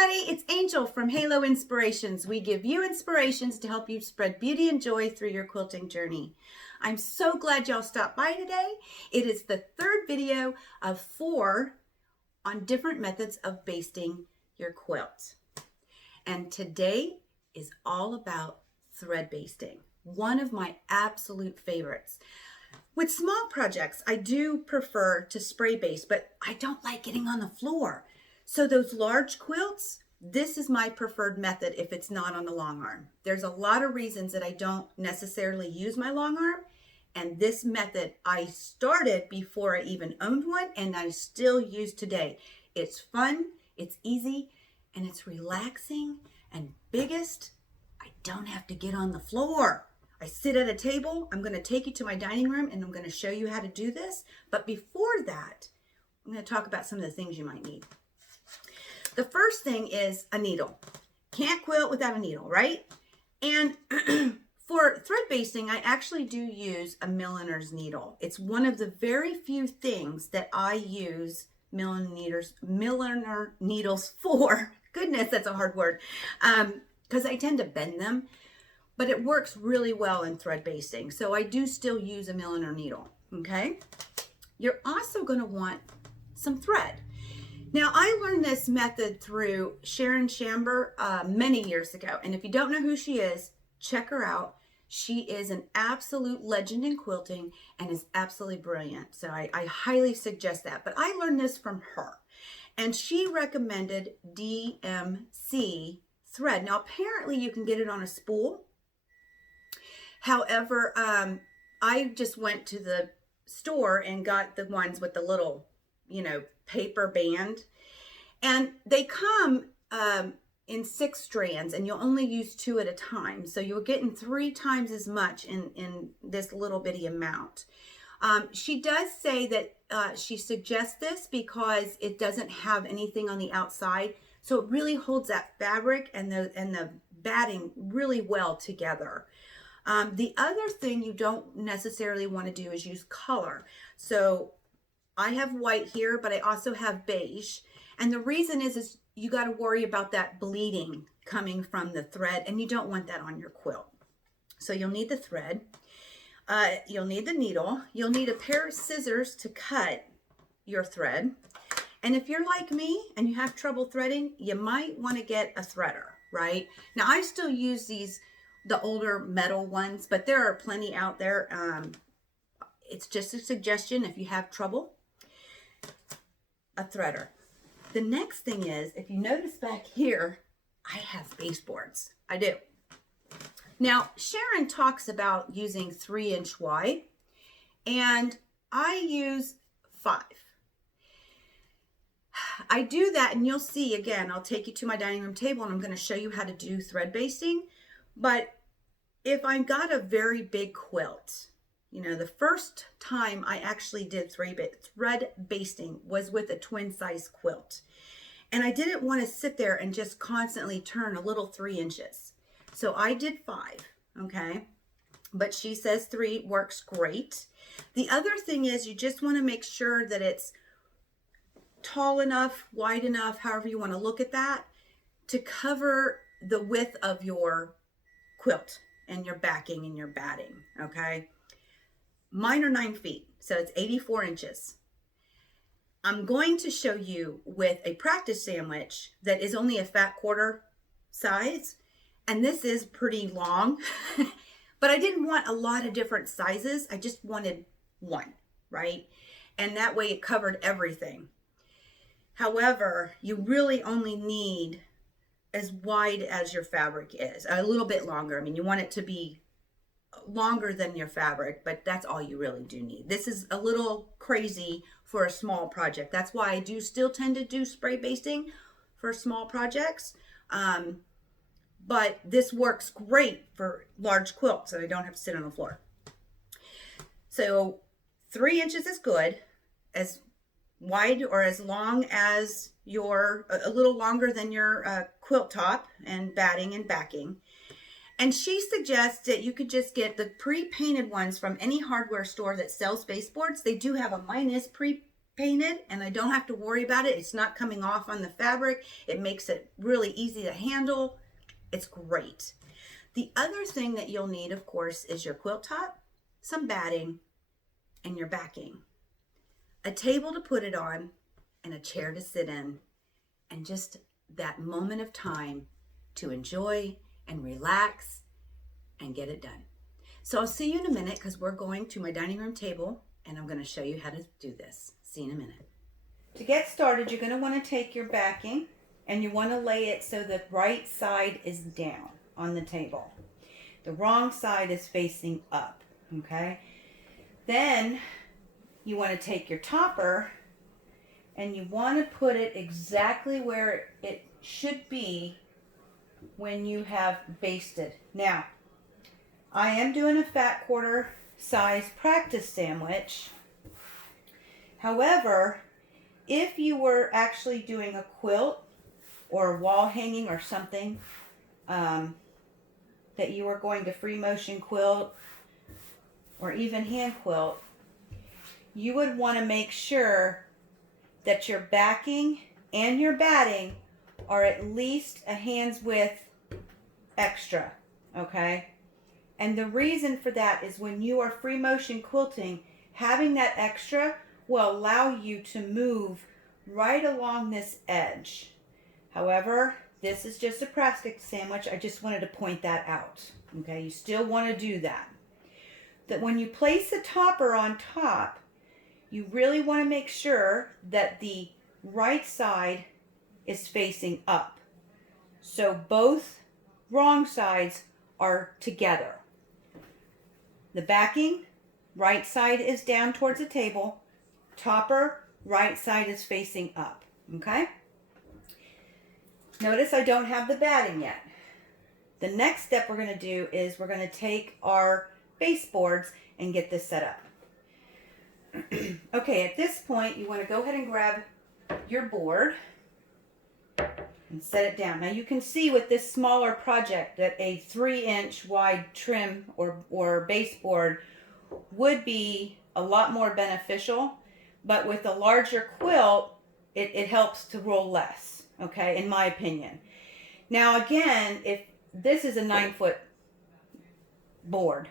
everybody, it's Angel from Halo Inspirations. We give you inspirations to help you spread beauty and joy through your quilting journey. I'm so glad y'all stopped by today. It is the third video of 4 on different methods of basting your quilt. And today is all about thread basting, one of my absolute favorites. With small projects, I do prefer to spray baste, but I don't like getting on the floor. So those large quilts, this is my preferred method if it's not on the long arm. There's a lot of reasons that I don't necessarily use my long arm, and this method I started before I even owned one, and I still use today. It's fun, it's easy, and it's relaxing, and biggest, I don't have to get on the floor. I sit at a table. I'm going to take you to my dining room and I'm going to show you how to do this. But before that, I'm going to talk about some of the things you might need. The first thing is a needle. Can't quilt without a needle, right? And for thread basting, I actually do use a milliner's needle. It's one of the very few things that I use milliner needles for. Goodness, that's a hard word. Because I tend to bend them. But it works really well in thread basting. So I do still use a milliner needle, okay? You're also gonna want some thread. Now, I learned this method through Sharon Chamber many years ago. And if you don't know who she is, check her out. She is an absolute legend in quilting and is absolutely brilliant. So I highly suggest that. But I learned this from her. And she recommended DMC thread. Now, apparently you can get it on a spool. However, I just went to the store and got the ones with the little, paper band. And they come in 6 strands, and you'll only use 2 at a time. So you're getting 3 times as much in this little bitty amount. She does say that she suggests this because it doesn't have anything on the outside. So it really holds that fabric and the batting really well together. The other thing you don't necessarily want to do is use color. So I have white here, but I also have beige. And the reason is you got to worry about that bleeding coming from the thread, and you don't want that on your quilt. So you'll need the thread. You'll need the needle. You'll need a pair of scissors to cut your thread. And if you're like me and you have trouble threading, you might want to get a threader, right? Now, I still use the older metal ones, but there are plenty out there. It's just a suggestion if you have trouble. A threader. The next thing is, if you notice back here, I have baseboards. I do. Now, Sharon talks about using 3-inch wide, and I use 5. I do that, and you'll see, again, I'll take you to my dining room table, and I'm going to show you how to do thread basting. But if I got a very big quilt, the first time I actually did thread basting was with a twin size quilt. And I didn't want to sit there and just constantly turn a little 3 inches. So I did 5, okay? But she says 3 works great. The other thing is you just want to make sure that it's tall enough, wide enough, however you want to look at that, to cover the width of your quilt and your backing and your batting, okay? Mine are 9 feet, so it's 84 inches. I'm going to show you with a practice sandwich that is only a fat quarter size, and this is pretty long, but I didn't want a lot of different sizes. I just wanted one, right? And that way it covered everything. However, you really only need as wide as your fabric is, a little bit longer. I mean, you want it to be longer than your fabric, but that's all you really do need. This is a little crazy for a small project. That's why I do still tend to do spray basting for small projects. But this works great for large quilts, so I don't have to sit on the floor. So 3 inches is good, as wide or as long as a little longer than your quilt top and batting and backing. And she suggests that you could just get the pre-painted ones from any hardware store that sells baseboards. They do have them. Mine is pre painted and I don't have to worry about it. It's not coming off on the fabric. It makes it really easy to handle. It's great. The other thing that you'll need, of course, is your quilt top, some batting, and your backing. A table to put it on and a chair to sit in, and just that moment of time to enjoy and relax and get it done. So I'll see you in a minute because we're going to my dining room table and I'm going to show you how to do this. See you in a minute. To get started, you're going to want to take your backing and you want to lay it so the right side is down on the table. The wrong side is facing up, okay? Then you want to take your topper and you want to put it exactly where it should be when you have basted. Now, I am doing a fat quarter size practice sandwich. However, if you were actually doing a quilt or a wall hanging or something that you were going to free motion quilt or even hand quilt, you would want to make sure that your backing and your batting are at least a hand's width extra, okay? And the reason for that is when you are free motion quilting, having that extra will allow you to move right along this edge. However, this is just a practice sandwich. I just wanted to point that out, okay? You still want to do that. That when you place the topper on top, you really want to make sure that the right side is facing up. So both wrong sides are together. The backing, right side is down towards the table. Topper, right side is facing up. Okay? Notice I don't have the batting yet. The next step we're going to do is we're going to take our baseboards and get this set up. Okay, at this point, you want to go ahead and grab your board and set it down. Now you can see with this smaller project that a 3-inch wide trim or baseboard would be a lot more beneficial, but with a larger quilt, it helps to roll less, okay, in my opinion. Now again, if this is a 9-foot board,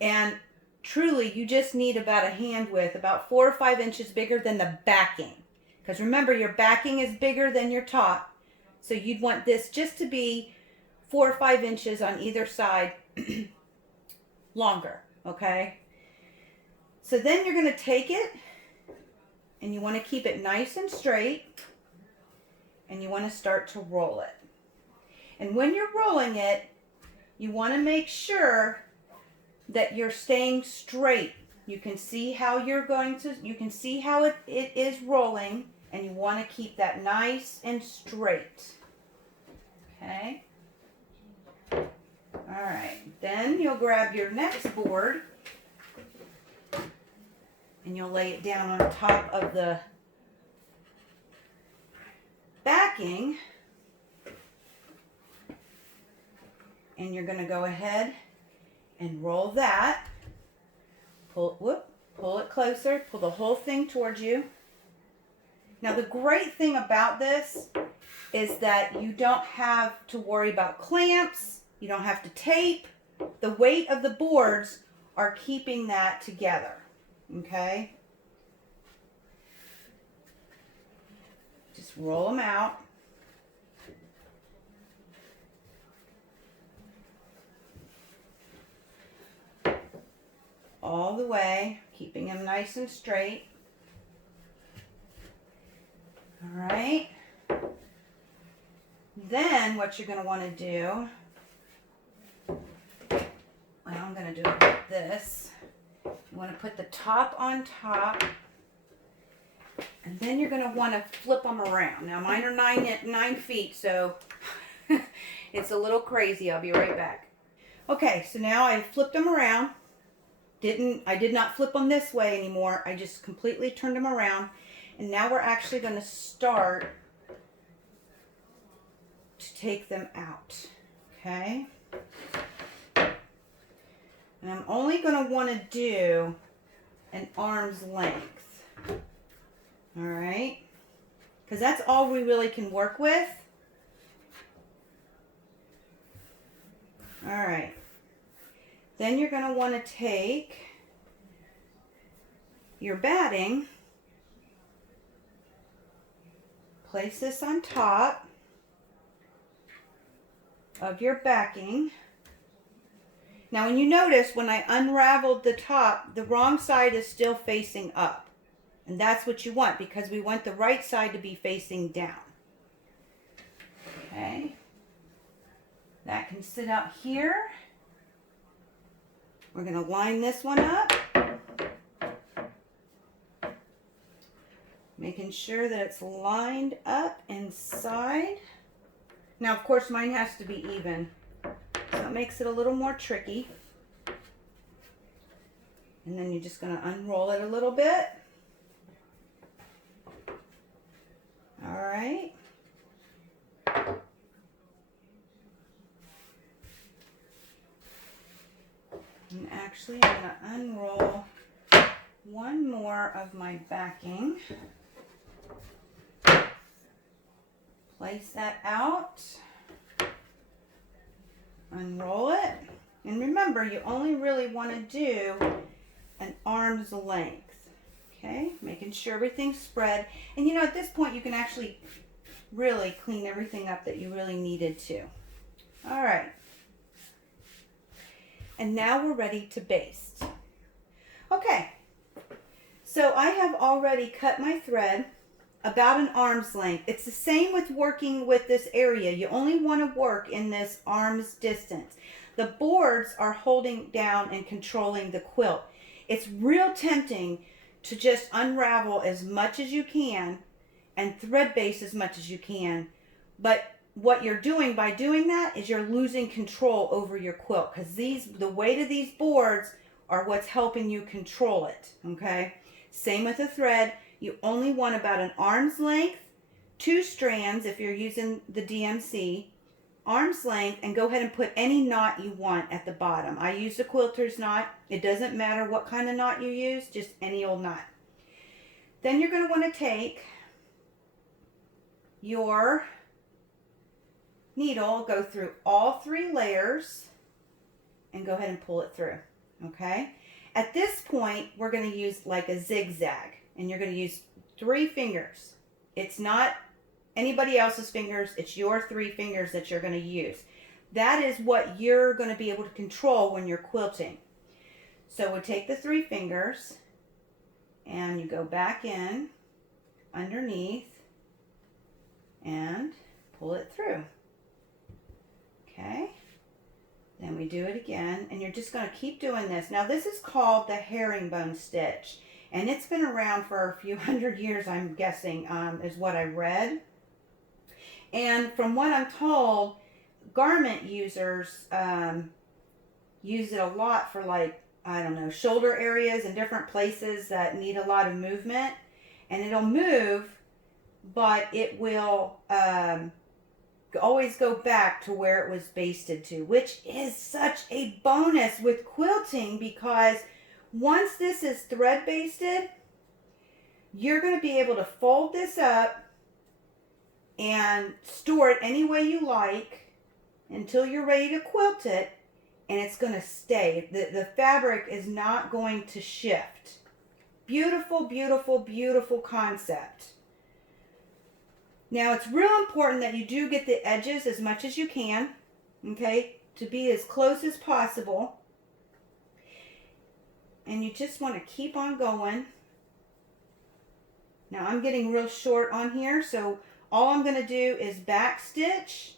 and truly, you just need about a hand width, about 4 or 5 inches bigger than the backing. Because remember, your backing is bigger than your top. So you'd want this just to be 4 or 5 inches on either side longer, okay? So then you're going to take it and you want to keep it nice and straight and you want to start to roll it. And when you're rolling it, you want to make sure that you're staying straight. You can see how you can see how it is rolling, and you want to keep that nice and straight. Okay? Alright, then you'll grab your next board and you'll lay it down on top of the backing, and you're going to go ahead and roll that. Pull it closer. Pull the whole thing towards you. Now the great thing about this is that you don't have to worry about clamps. You don't have to tape. The weight of the boards are keeping that together. Okay? Just roll them out. All the way, keeping them nice and straight. All right. Then what you're going to want to do, well, I'm going to do it like this. You want to put the top on top, and then you're going to want to flip them around. Now mine are 9 feet, so it's a little crazy. I'll be right back. Okay, so now I flipped them around. I did not flip them this way anymore. I just completely turned them around. And now we're actually going to start to take them out. Okay? And I'm only going to want to do an arm's length. All right, because that's all we really can work with. All right, then you're going to want to take your batting, place this on top of your backing. Now when you notice, when I unraveled the top, the wrong side is still facing up. And that's what you want, because we want the right side to be facing down. Okay. That can sit out here. We're going to line this one up. Making sure that it's lined up inside. Now, of course, mine has to be even. So it makes it a little more tricky. And then you're just going to unroll it a little bit. All right. And actually, I'm going to unroll one more of my backing. Place that out. Unroll it. And remember, you only really want to do an arm's length. Okay, making sure everything's spread. And you know, at this point, you can actually really clean everything up that you really needed to. All right. And now we're ready to baste. Okay, so I have already cut my thread about an arm's length. It's the same with working with this area. You only want to work in this arm's distance. The boards are holding down and controlling the quilt. It's real tempting to just unravel as much as you can and thread baste as much as you can. But what you're doing by doing that is you're losing control over your quilt, because the weight of these boards are what's helping you control it. Okay. Same with the thread. You only want about an arm's length, 2 strands if you're using the DMC, arm's length, and go ahead and put any knot you want at the bottom. I use the quilter's knot. It doesn't matter what kind of knot you use, just any old knot. Then you're going to want to take your needle, go through all 3 layers, and go ahead and pull it through. Okay? At this point, we're going to use like a zigzag, and you're going to use 3 fingers. It's not anybody else's fingers. It's your 3 fingers that you're going to use. That is what you're going to be able to control when you're quilting. So we take the 3 fingers, and you go back in underneath and pull it through. Okay. Then we do it again, and you're just going to keep doing this. Now this is called the herringbone stitch, and it's been around for a few hundred years, I'm guessing, is what I read. And from what I'm told, garment users use it a lot for, like, I don't know, shoulder areas and different places that need a lot of movement. And it'll move, but it will always go back to where it was basted to, which is such a bonus with quilting, because once this is thread basted, you're going to be able to fold this up and store it any way you like until you're ready to quilt it, and it's going to stay. The fabric is not going to shift. Beautiful, beautiful, beautiful concept. Now, it's real important that you do get the edges as much as you can, okay, to be as close as possible. And you just want to keep on going. Now, I'm getting real short on here, so all I'm going to do is back stitch,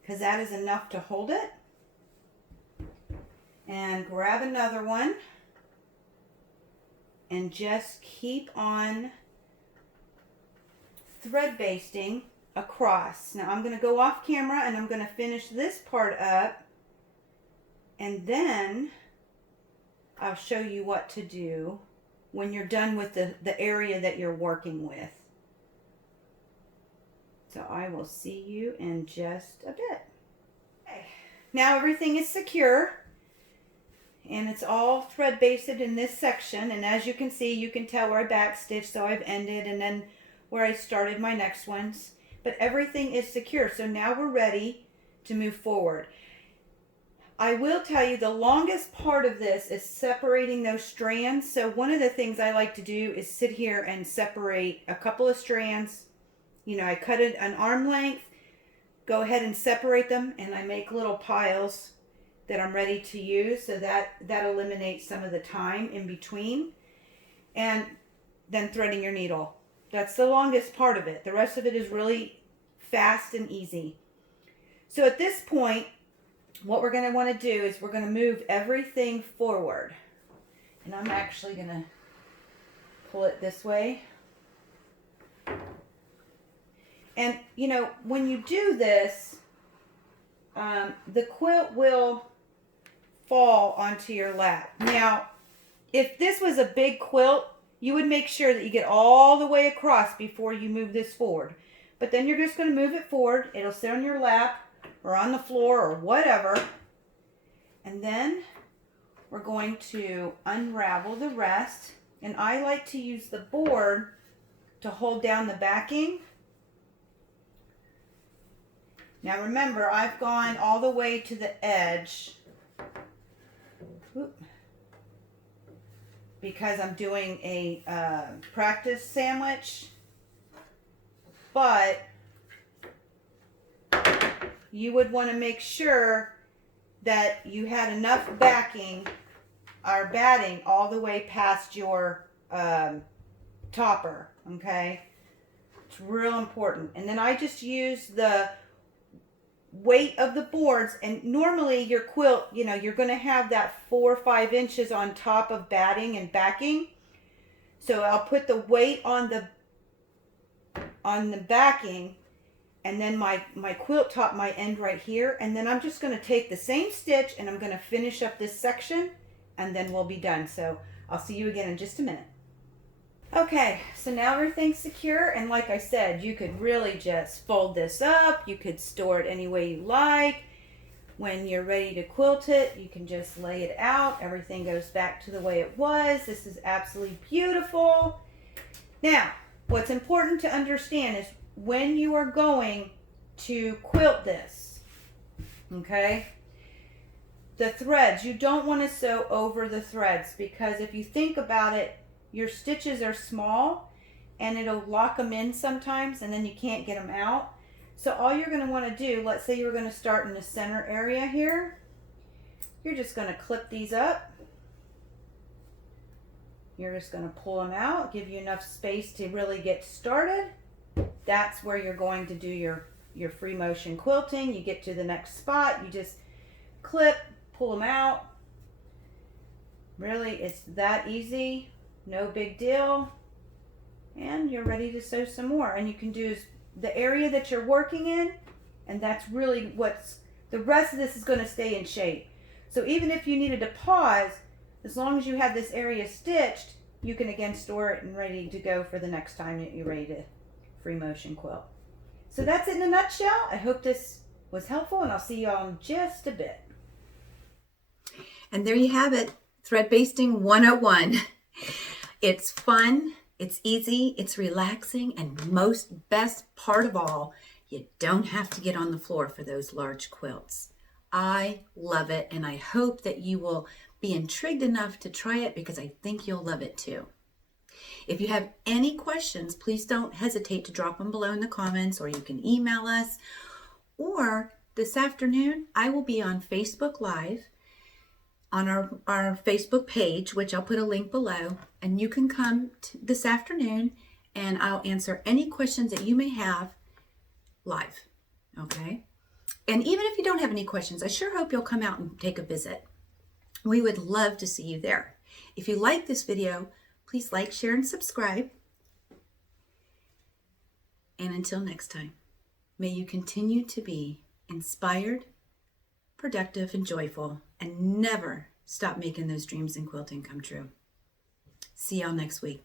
because that is enough to hold it. And grab another one and just keep on thread basting across. Now I'm going to go off camera and I'm going to finish this part up, and then I'll show you what to do when you're done with the area that you're working with. So I will see you in just a bit. Okay. Now everything is secure, And it's all thread basted in this section, and as you can see, you can tell where I backstitched, so I've ended, and then where I started my next ones. But everything is secure, so now we're ready to move forward. I will tell you the longest part of this is separating those strands. So one of the things I like to do is sit here and separate a couple of strands. You know, I cut it an arm length, go ahead and separate them, and I make little piles that I'm ready to use, so that eliminates some of the time in between. And then threading your needle. That's the longest part of it. The rest of it is really fast and easy. So at this point, what we're going to want to do is we're going to move everything forward. And I'm actually going to pull it this way. And, you know, when you do this, the quilt will fall onto your lap. Now, if this was a big quilt, you would make sure that you get all the way across before you move this forward. But then you're just going to move it forward. It'll sit on your lap or on the floor or whatever. And then we're going to unravel the rest. And I like to use the board to hold down the backing. Now remember, I've gone all the way to the edge because I'm doing a practice sandwich, but you would want to make sure that you had enough backing or batting all the way past your topper, okay? It's real important. And then I just use the weight of the boards, and normally your quilt, you know, you're going to have that 4 or 5 inches on top of batting and backing. So I'll put the weight on the backing, and then my quilt top might end right here, and then I'm just going to take the same stitch and I'm going to finish up this section, and then we'll be done. So I'll see you again in just a minute. Okay, so now everything's secure, and like I said, you could really just fold this up. You could store it any way you like. When you're ready to quilt it, you can just lay it out. Everything goes back to the way it was. This is absolutely beautiful. Now, what's important to understand is when you are going to quilt this, okay, the threads, you don't want to sew over the threads, because if you think about it, your stitches are small and it'll lock them in sometimes, and then you can't get them out. So all you're going to want to do, let's say you're going to start in the center area here, you're just going to clip these up. You're just going to pull them out, give you enough space to really get started. That's where you're going to do your free motion quilting. You get to the next spot, you just clip, pull them out. Really, it's that easy. No big deal. And you're ready to sew some more. And you can do the area that you're working in, and that's really the rest of this is going to stay in shape. So even if you needed to pause, as long as you have this area stitched, you can again store it and ready to go for the next time that you're ready to free motion quilt. So that's it in a nutshell. I hope this was helpful, and I'll see you all in just a bit. And there you have it, Thread Basting 101. It's fun, it's easy, it's relaxing, and best part of all, you don't have to get on the floor for those large quilts. I love it, and I hope that you will be intrigued enough to try it, because I think you'll love it too. If you have any questions, please don't hesitate to drop them below in the comments, or you can email us. Or this afternoon, I will be on Facebook Live on our Facebook page, which I'll put a link below, and you can come this afternoon and I'll answer any questions that you may have live, okay? And even if you don't have any questions, I sure hope you'll come out and take a visit. We would love to see you there. If you like this video, please like, share, and subscribe. And until next time, may you continue to be inspired, productive, and joyful, and never stop making those dreams in quilting come true. See y'all next week.